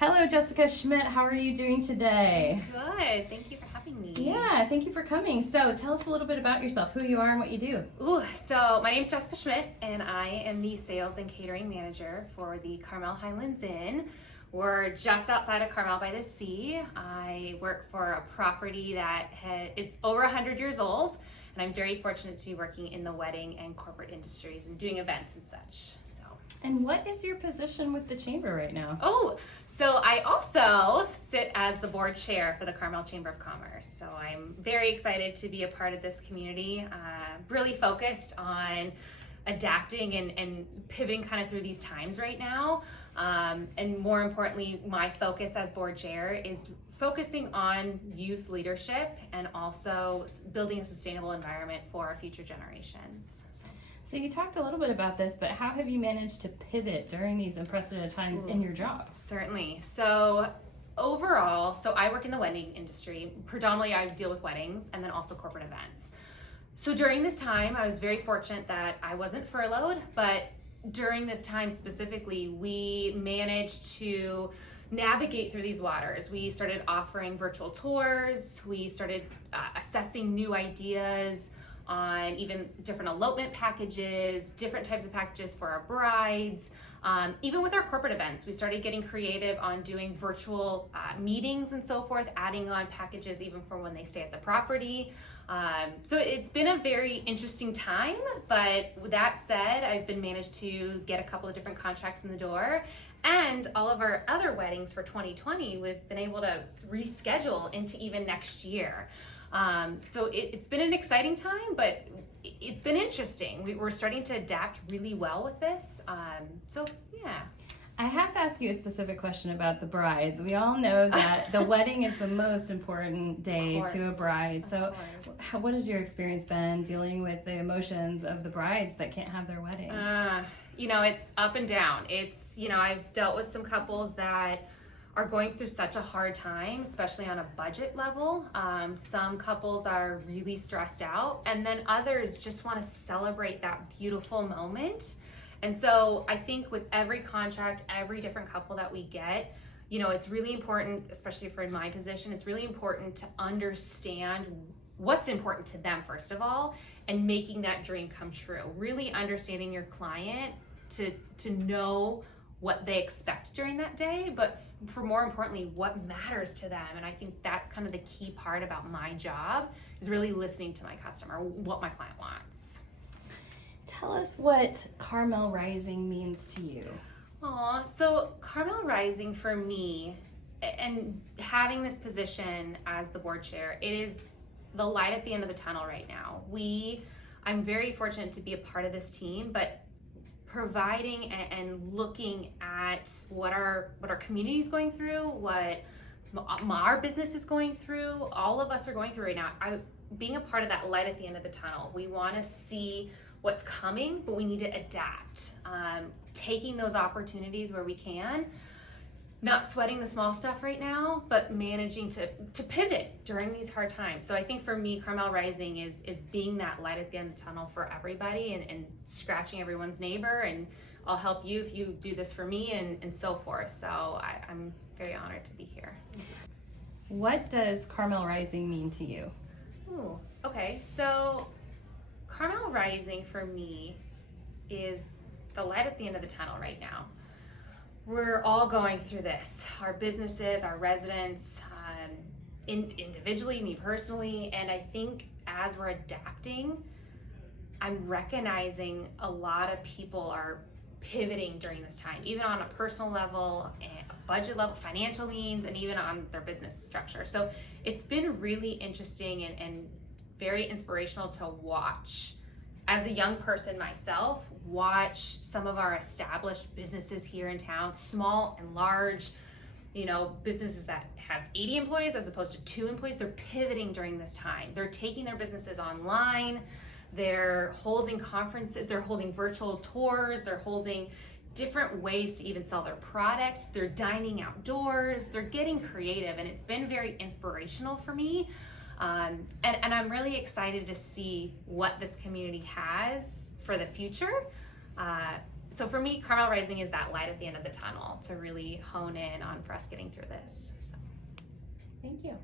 Hello, Jessica Schmidt. How are you doing today? Good. Thank you for having me. Yeah, thank you for coming. So tell us a little bit about yourself, who you are and what you do. So my name is Jessica Schmidt, and I am the sales and catering manager for the Carmel Highlands Inn. We're just outside of Carmel by the sea. I work for a property that is over 100 years old, and I'm very fortunate to be working in the wedding and corporate industries and doing events and such. And what is your position with the chamber right now? So I also sit as the board chair for the Carmel Chamber of Commerce. So I'm very excited to be a part of this community, really focused on adapting and pivoting kind of through these times right now. And more importantly, my focus as board chair is focusing on youth leadership and also building a sustainable environment for our future generations. So you talked a little bit about this, but how have you managed to pivot during these unprecedented times in your job? Certainly. So overall, I work in the wedding industry. Predominantly I deal with weddings and then also corporate events. So during this time, I was very fortunate that I wasn't furloughed, but during this time specifically, we managed to navigate through these waters. We started offering virtual tours. We started assessing new ideas on even different elopement packages, different types of packages for our brides. Even with our corporate events, we started getting creative on doing virtual meetings and so forth, adding on packages even for when they stay at the property. So it's been a very interesting time, but with that said, I've been managed to get a couple of different contracts in the door, and all of our other weddings for 2020, we've been able to reschedule into even next year. So it's been an exciting time, but it's been interesting. We're starting to adapt really well with this. Yeah. I have to ask you a specific question about the brides. We all know that the wedding is the most important day to a bride. So what has your experience been dealing with the emotions of the brides that can't have their weddings? It's up and down. I've dealt with some couples that are going through such a hard time, especially on a budget level. Some couples are really stressed out, and then others just want to celebrate that beautiful moment. And so I think with every contract, every different couple that we get, it's really important, especially for in my position, it's really important to understand what's important to them, first of all, and making that dream come true. Really understanding your client to know what they expect during that day, but for more importantly, what matters to them. And I think that's kind of the key part about my job, is really listening to my customer, what my client wants. Tell us what Carmel Rising means to you. So Carmel Rising for me, and having this position as the board chair, it is the light at the end of the tunnel right now. I'm very fortunate to be a part of this team, but providing and looking at what our community is going through, what our business is going through, all of us are going through right now. Being a part of that light at the end of the tunnel, we want to see what's coming, but we need to adapt. Taking those opportunities where we can, not sweating the small stuff right now, but managing to pivot during these hard times. So I think for me, Carmel Rising is being that light at the end of the tunnel for everybody, and scratching everyone's neighbor, and I'll help you if you do this for me, and so forth. So I'm very honored to be here. What does Carmel Rising mean to you? Okay, so Carmel Rising for me is the light at the end of the tunnel right now. We're all going through this, our businesses, our residents, individually, me personally, and I think as we're adapting, I'm recognizing a lot of people are pivoting during this time, even on a personal level, and a budget level, financial means, and even on their business structure. So it's been really interesting and very inspirational to watch. As a young person myself, watch some of our established businesses here in town, small and large, businesses that have 80 employees as opposed to 2 employees, they're pivoting during this time. They're taking their businesses online, they're holding conferences, they're holding virtual tours, they're holding different ways to even sell their products, they're dining outdoors, they're getting creative, and it's been very inspirational for me. And I'm really excited to see what this community has for the future. so for me, Carmel Rising is that light at the end of the tunnel to really hone in on for us getting through this. So, Thank you.